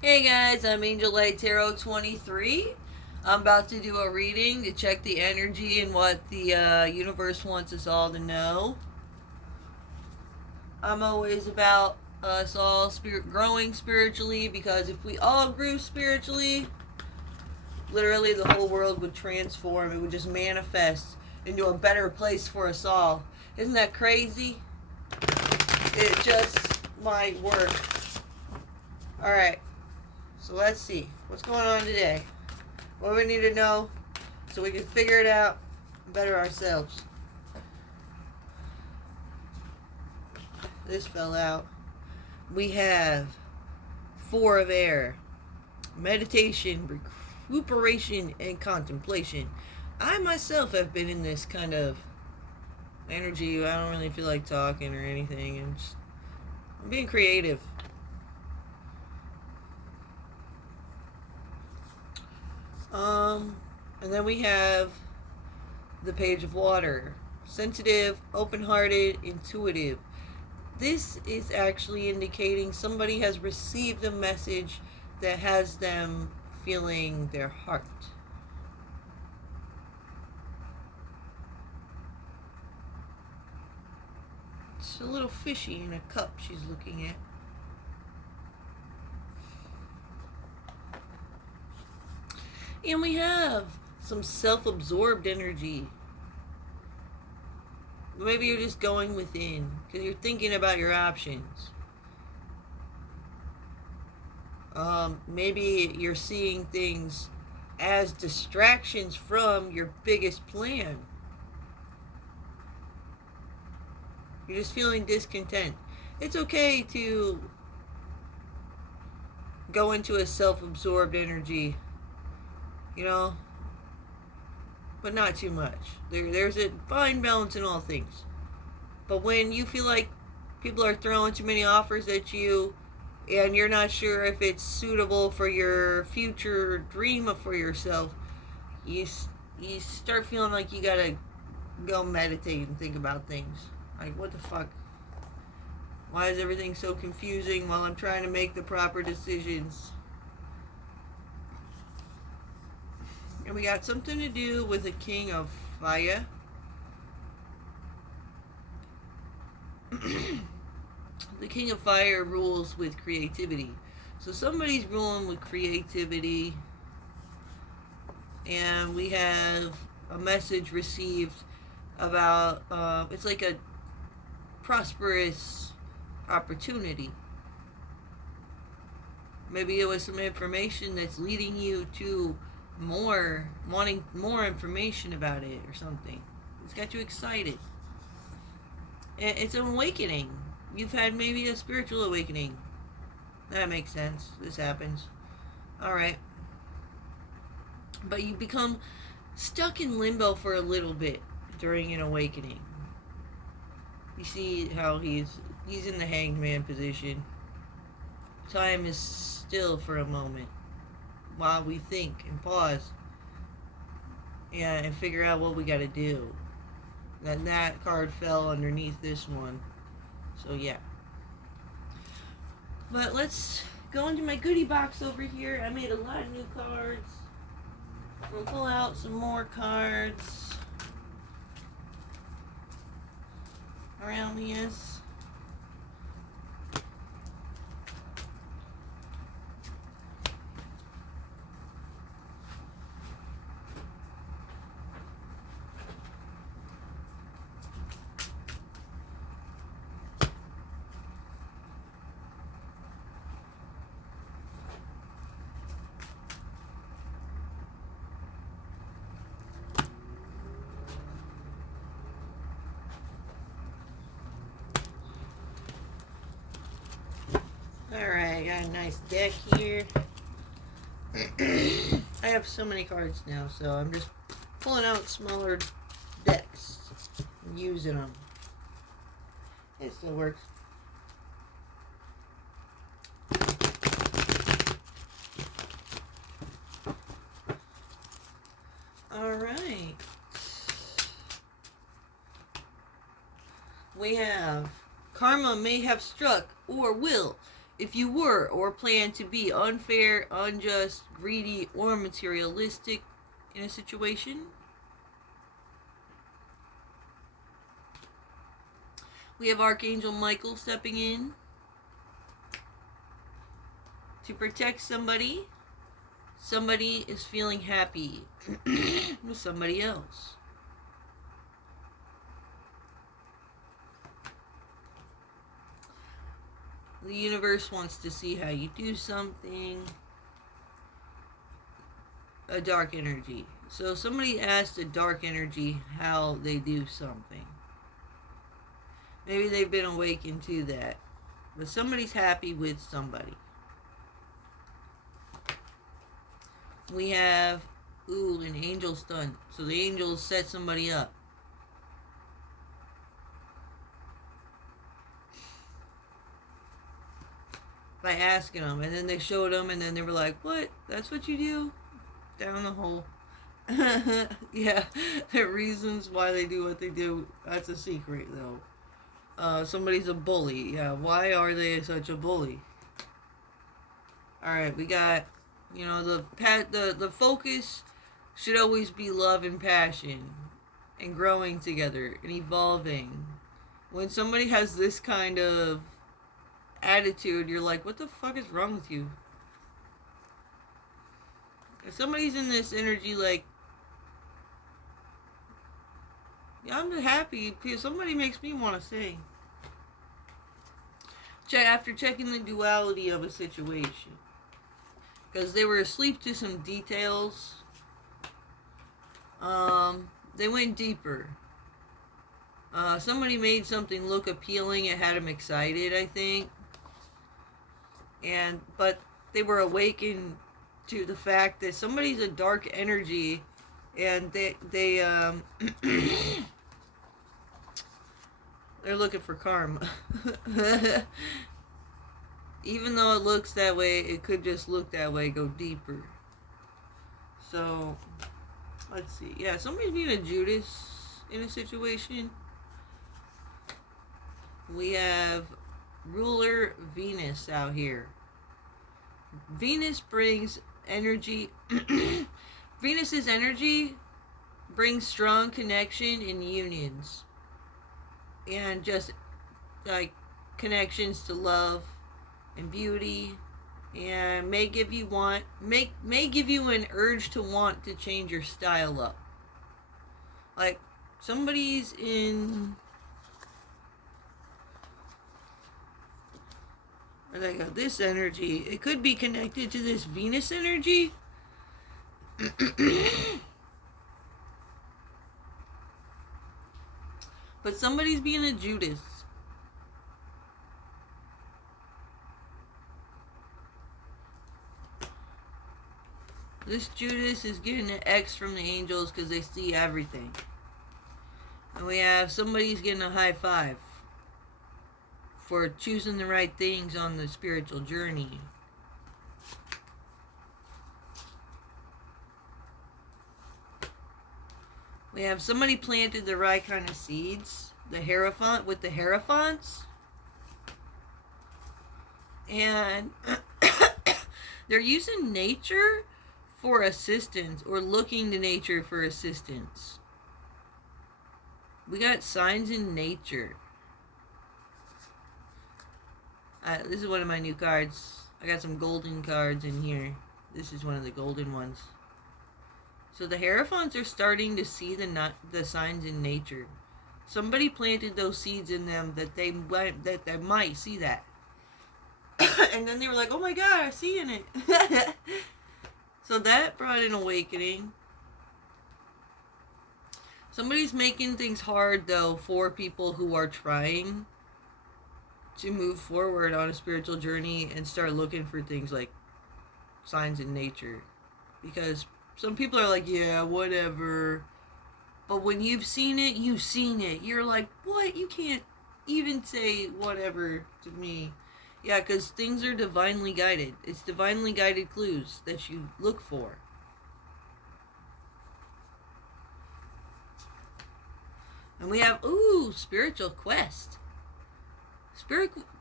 Hey guys, I'm Angel Light Tarot 23. I'm about to do a reading to check the energy and what the universe wants us all to know. I'm always about us all growing spiritually, because if we all grew spiritually, literally the whole world would transform. It would just manifest into a better place for us all. Isn't that crazy? It just might work. Alright, so let's see. What's going on today? What do we need to know so we can figure it out and better ourselves? This fell out. We have Four of Air. Meditation, recuperation, and contemplation. I myself have been in this kind of energy. I don't really feel like talking or anything. I'm being creative. And then we have the Page of Water. Sensitive, open-hearted, intuitive. This is actually indicating somebody has received a message that has them feeling their heart. It's a little fishy in a cup she's looking at. And we have some self-absorbed energy. Maybe you're just going within because you're thinking about your options. Maybe you're seeing things as distractions from your biggest plan. You're just feeling discontent. It's okay to go into a self-absorbed energy, but not too much. There's a fine balance in all things. But when you feel like people are throwing too many offers at you and you're not sure if it's suitable for your future dream for yourself, you start feeling like you gotta go meditate and think about things. Like, what the fuck? Why is everything so confusing while I'm trying to make the proper decisions? And we got something to do with the King of Fire. The King of Fire rules with creativity. So somebody's ruling with creativity. And we have a message received about, it's like a prosperous opportunity. Maybe it was some information that's leading you to wanting more information about it or something. It's got you excited. It's an awakening. You've had maybe a spiritual awakening. That makes sense. This happens. Alright. But you become stuck in limbo for a little bit during an awakening. You see how he's in the hanged man position. Time is still for a moment while we think and pause and figure out what we got to do. That card fell underneath this one. So yeah. But let's go into my goodie box over here. I made a lot of new cards. We'll pull out some more cards around this. Alright, I got a nice deck here. I have so many cards now, so I'm just pulling out smaller decks and using them. It still works. Alright. We have karma may have struck or will. if you were or plan to be unfair, unjust, greedy, or materialistic in a situation. We have Archangel Michael stepping in to protect somebody. Somebody is feeling happy with somebody else. The universe wants to see how you do something. A dark energy. So somebody asked a dark energy how they do something. Maybe they've been awakened to that. But somebody's happy with somebody. We have, an angel stunt. So the angels set somebody up. By asking them. And then they showed them and then they were like, what? That's what you do? Down the hole. Yeah. The reasons why they do what they do. That's a secret though. Somebody's a bully. Yeah, why are they such a bully? Alright, we got, the focus should always be love and passion and growing together and evolving. When somebody has this kind of attitude, you're like, what the fuck is wrong with you? If somebody's in this energy like, yeah, I'm happy because somebody makes me want to sing. After checking the duality of a situation. Because they were asleep to some details. They went deeper. Somebody made something look appealing. It had them excited, I think. But they were awakened to the fact that somebody's a dark energy. And they're looking for karma. Even though it looks that way, it could just look that way, go deeper. So, let's see. Yeah, somebody's being a Judas in a situation. We have ruler Venus out here. Venus brings energy. Venus's energy brings strong connection and unions. And just like connections to love and beauty, and may give you an urge to want to change your style up. Like somebody's in, where they got this energy. It could be connected to this Venus energy. But somebody's being a Judas. This Judas is getting an X from the angels because they see everything. And we have somebody's getting a high five for choosing the right things on the spiritual journey. We have somebody planted the right kind of seeds. The Hierophant with the Hierophants. And they're using nature for assistance, or looking to nature for assistance. We got signs in nature. This is one of my new cards. I got some golden cards in here. This is one of the golden ones. So the Hierophants are starting to see the signs in nature. Somebody planted those seeds in them that they might see that. And then they were like, oh my god, I'm seeing it. So that brought an awakening. Somebody's making things hard, though, for people who are trying to move forward on a spiritual journey and start looking for things like signs in nature. Because some people are like, yeah, whatever. But when you've seen it, you've seen it. You're like, what? You can't even say whatever to me. Yeah, because things are divinely guided. It's divinely guided clues that you look for. And we have, spiritual quest.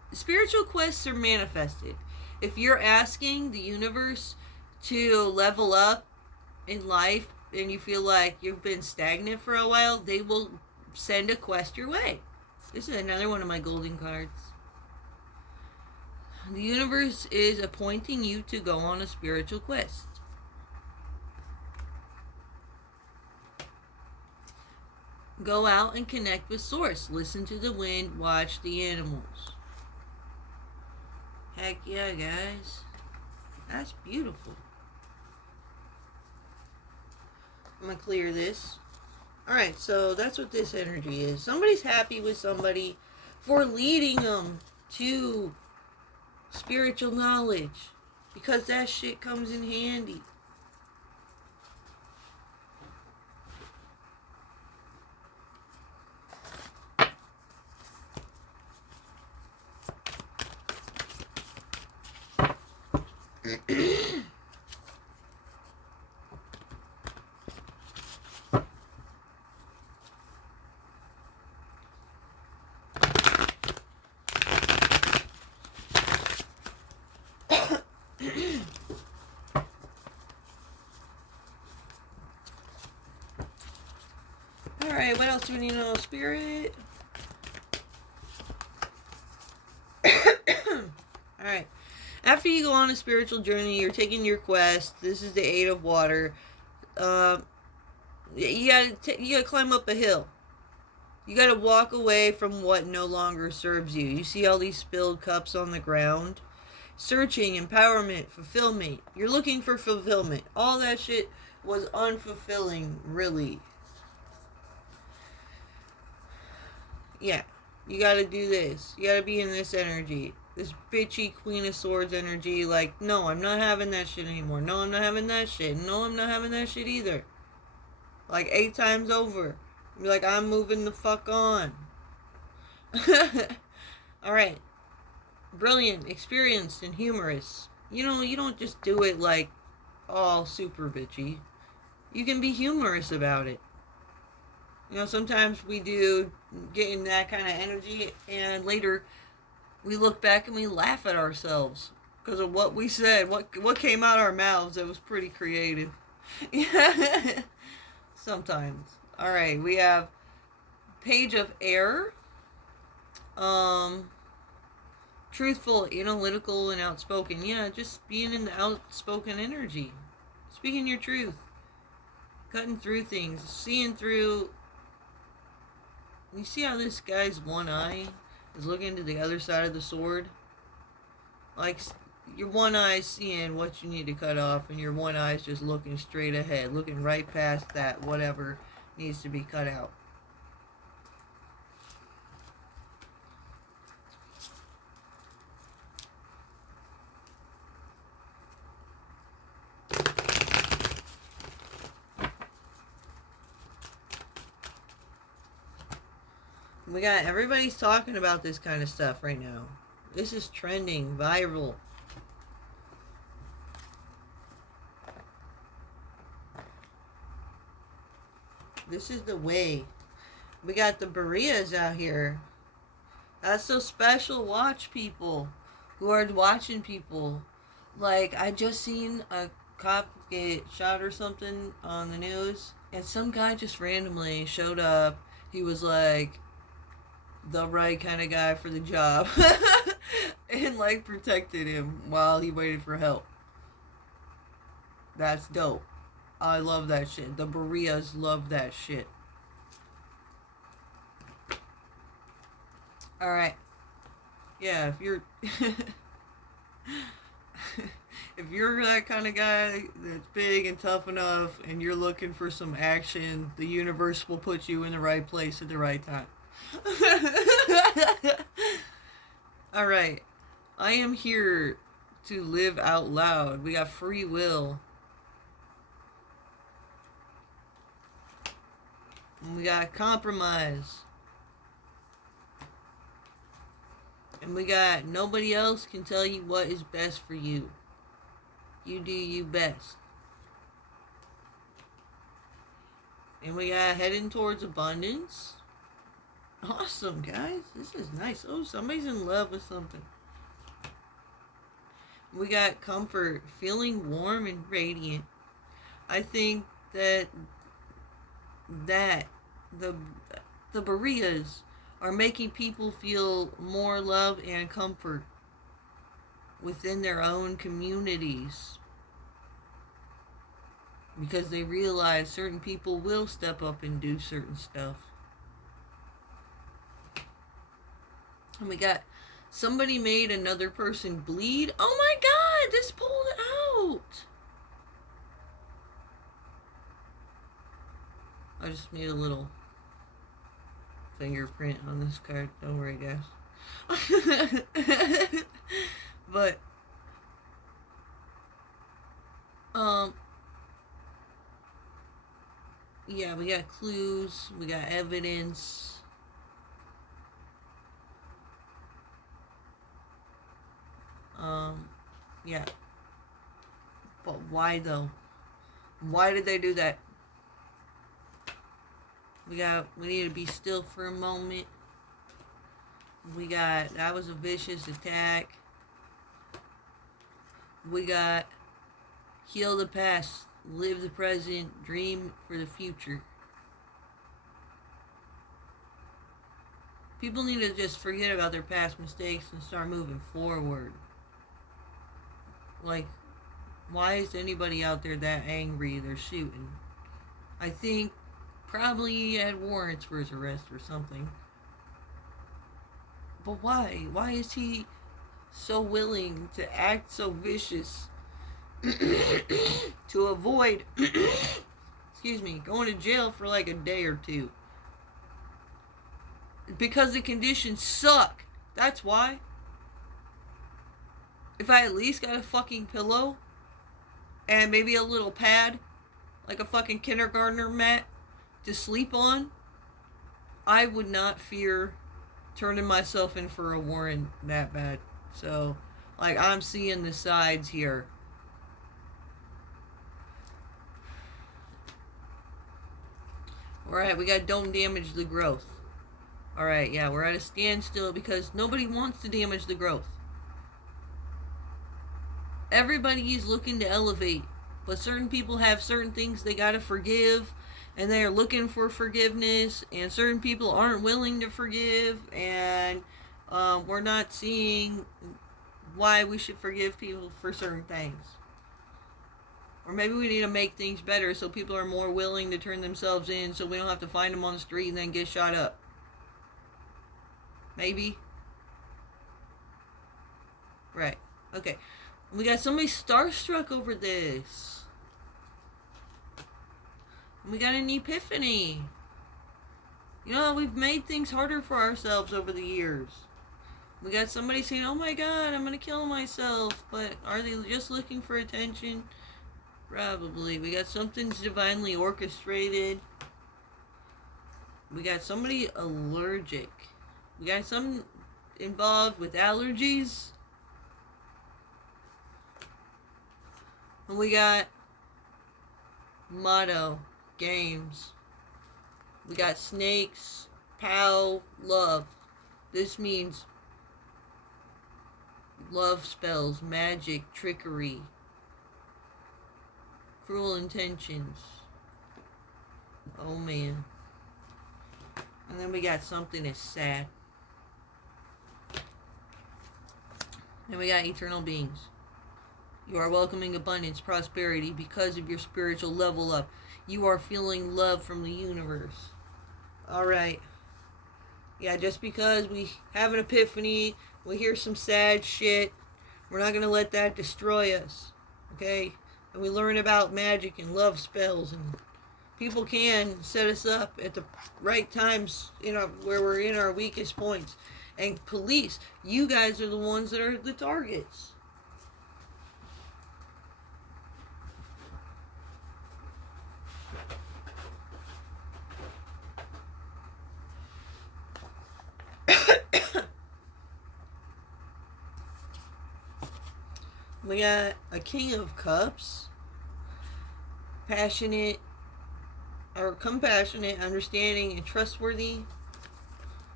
spiritual quests are manifested. If you're asking the universe to level up in life and you feel like you've been stagnant for a while, they will send a quest your way. This is another one of my golden cards. The universe is appointing you to go on a spiritual quest. Go out and connect with Source. Listen to the wind. Watch the animals. Heck yeah, guys. That's beautiful. I'm going to clear this. Alright, so that's what this energy is. Somebody's happy with somebody for leading them to spiritual knowledge. Because that shit comes in handy. Alright, what else do we need to know? Spirit. Alright. After you go on a spiritual journey, you're taking your quest. This is the Eight of Water. You gotta climb up a hill. You gotta walk away from what no longer serves you. You see all these spilled cups on the ground? Searching, empowerment, fulfillment. You're looking for fulfillment. All that shit was unfulfilling, really. Yeah, you gotta do this. You gotta be in this energy. This bitchy Queen of Swords energy. Like, no, I'm not having that shit anymore. No, I'm not having that shit. No, I'm not having that shit either. Like 8 times over. Be like, I'm moving the fuck on. Alright. Brilliant, experienced, and humorous. You know, you don't just do it like all super bitchy. You can be humorous about it. You know, sometimes we do get in that kind of energy, and later we look back and we laugh at ourselves because of what we said, what came out our mouths. That was pretty creative. Sometimes. All right, we have Page of Air. Truthful, analytical, and outspoken. Yeah, just being in the outspoken energy, speaking your truth, cutting through things, seeing through. You see how this guy's one eye is looking to the other side of the sword? Like, your one eye's seeing what you need to cut off, and your one eye's just looking straight ahead, looking right past that, whatever needs to be cut out. We got, everybody's talking about this kind of stuff right now. This is trending, viral. This is the way. We got the Bereas out here. That's so special. Watch people who are watching people. Like, I just seen a cop get shot or something on the news, and some guy just randomly showed up. He was like the right kind of guy for the job and like protected him while he waited for help. That's dope. I love that shit. The Bereas love that shit. Alright. Yeah, if you're if you're that kind of guy that's big and tough enough and you're looking for some action, the universe will put you in the right place at the right time. Alright. I am here to live out loud. We got free will. And we got compromise. And we got nobody else can tell you what is best for you. You do you best. And we got heading towards abundance. Awesome, guys. This is nice. Oh, somebody's in love with something. We got comfort, feeling warm and radiant. I think that the the Bereas are making people feel more love and comfort within their own communities, because they realize certain people will step up and do certain stuff. And we got somebody made another person bleed. Oh my god, this pulled out. I just made a little fingerprint on this card. Don't worry, guys. But yeah, we got clues, we got evidence. Yeah. But why though? Why did they do that? We need to be still for a moment. We got, that was a vicious attack. We got heal the past, live the present, dream for the future. People need to just forget about their past mistakes and start moving forward. Like, why is anybody out there that angry they're shooting? I think probably he had warrants for his arrest or something. But why? Why is he so willing to act so vicious to avoid excuse me, going to jail for like a day or two? Because the conditions suck. That's why. If I at least got a fucking pillow and maybe a little pad, like a fucking kindergartner mat to sleep on, I would not fear turning myself in for a warrant that bad. So, like, I'm seeing the sides here. Alright, we got don't damage the growth. Alright, yeah, we're at a standstill because nobody wants to damage the growth. Everybody is looking to elevate, but certain people have certain things they gotta forgive, and they are looking for forgiveness, and certain people aren't willing to forgive, and we're not seeing why we should forgive people for certain things. Or maybe we need to make things better so people are more willing to turn themselves in, so we don't have to find them on the street and then get shot up. Maybe. Right. Okay. We got somebody starstruck over this. We got an epiphany. You know, we've made things harder for ourselves over the years. We got somebody saying, oh my god, I'm gonna kill myself. But are they just looking for attention? Probably. We got something's divinely orchestrated. We got somebody allergic. We got some involved with allergies. And we got motto, games. We got snakes, pow, love. This means love spells, magic, trickery, cruel intentions. Oh man. And then we got something that's sad. And we got eternal beings. You are welcoming abundance, prosperity because of your spiritual level up. You are feeling love from the universe. Alright. Yeah, just because we have an epiphany, we hear some sad shit, we're not going to let that destroy us. Okay? And we learn about magic and love spells, and people can set us up at the right times, where we're in our weakest points. And police, you guys are the ones that are the targets. We got a King of Cups. Passionate, or compassionate, understanding, and trustworthy.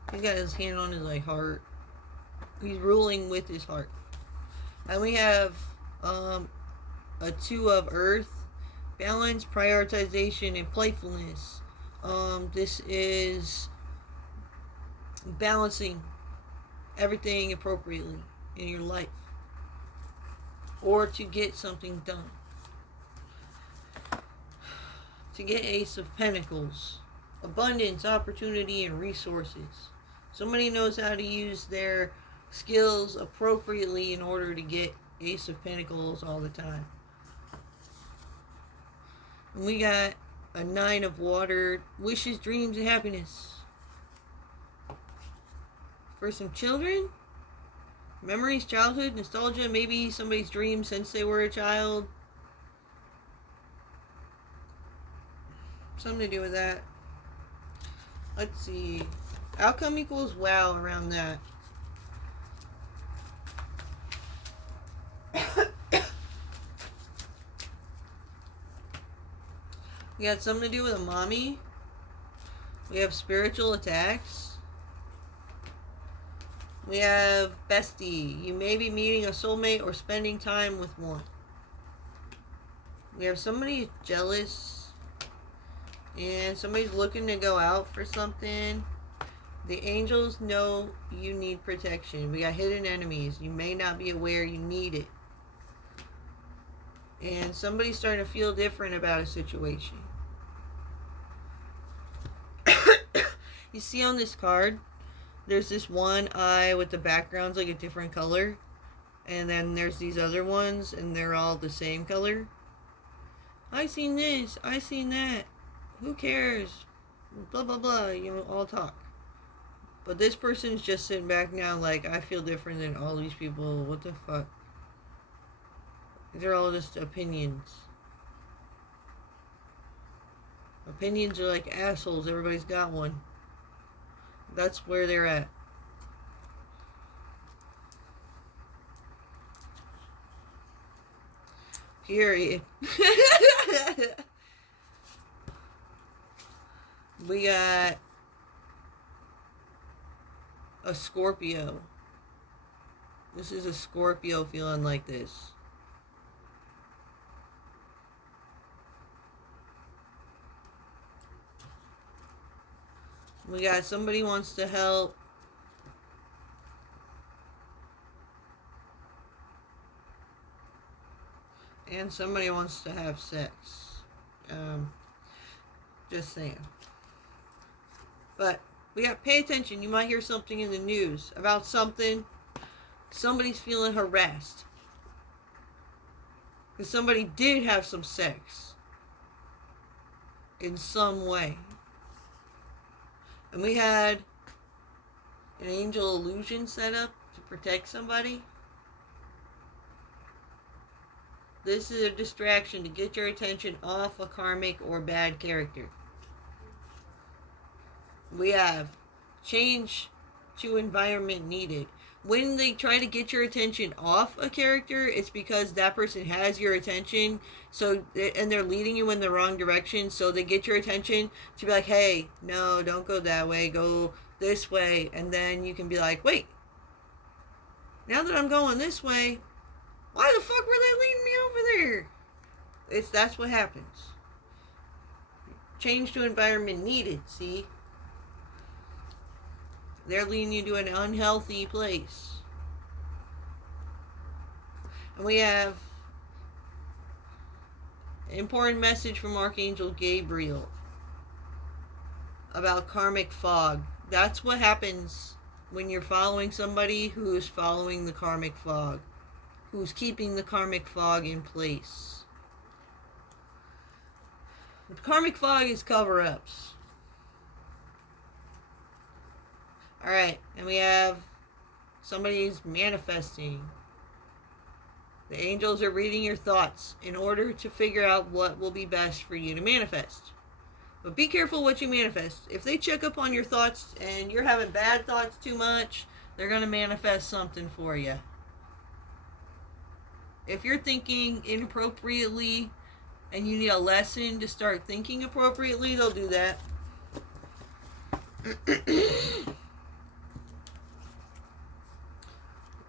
He's got his hand on his like heart. He's ruling with his heart. And we have a 2 of earth, balance, prioritization, and playfulness. This is balancing everything appropriately in your life, or to get something done. To get Ace of Pentacles, abundance, opportunity, and resources. Somebody knows how to use their skills appropriately in order to get Ace of Pentacles all the time. And we got a 9 of water, wishes, dreams, and happiness. For some children, memories, childhood, nostalgia, maybe somebody's dream since they were a child. Something to do with that. Let's see. Outcome equals wow around that. We got something to do with a mommy. We have spiritual attacks. We have bestie. You may be meeting a soulmate or spending time with one. We have somebody jealous. And somebody's looking to go out for something. The angels know you need protection. We got hidden enemies. You may not be aware you need it. And somebody's starting to feel different about a situation. You see on this card, there's this one eye with the background's like a different color. And then there's these other ones, and they're all the same color. I seen this. I seen that. Who cares? Blah, blah, blah. You know, all talk. But this person's just sitting back now like, I feel different than all these people. What the fuck? These are all just opinions. Opinions are like assholes. Everybody's got one. That's where they're at. Period. We got a Scorpio. This is a Scorpio feeling like this. We got somebody wants to help. And somebody wants to have sex. Just saying. But we got pay attention. You might hear something in the news about something. Somebody's feeling harassed. Because somebody did have some sex. In some way. And we had an angel illusion set up to protect somebody. This is a distraction to get your attention off a karmic or bad character. We have change to environment needed. When they try to get your attention off a character, it's because that person has your attention, and they're leading you in the wrong direction, so they get your attention to be like, hey, no, don't go that way, go this way, and then you can be like, wait, now that I'm going this way, why the fuck were they leading me over there? That's what happens. Change to environment needed, see? They're leading you to an unhealthy place. And we have an important message from Archangel Gabriel about karmic fog. That's what happens when you're following somebody who is following the karmic fog, who's keeping the karmic fog in place. The karmic fog is cover-ups. Alright, and we have somebody's manifesting. The angels are reading your thoughts in order to figure out what will be best for you to manifest. But be careful what you manifest. If they check up on your thoughts and you're having bad thoughts too much, they're going to manifest something for you. If you're thinking inappropriately and you need a lesson to start thinking appropriately, they'll do that.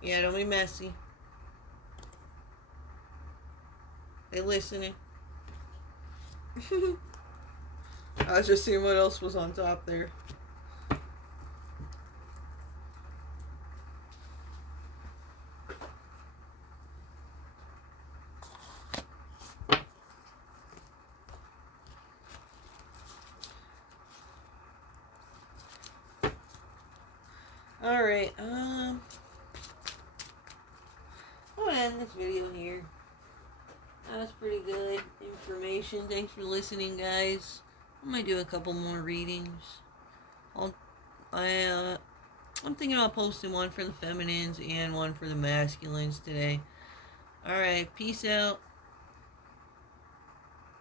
Yeah, don't be messy. They listening. I was just seeing what else was on top there. Alright, I'm gonna end this video here. That was pretty good information. Thanks for listening, guys. I might do a couple more readings. I'm thinking about posting one for the feminines and one for the masculines today. Alright, peace out.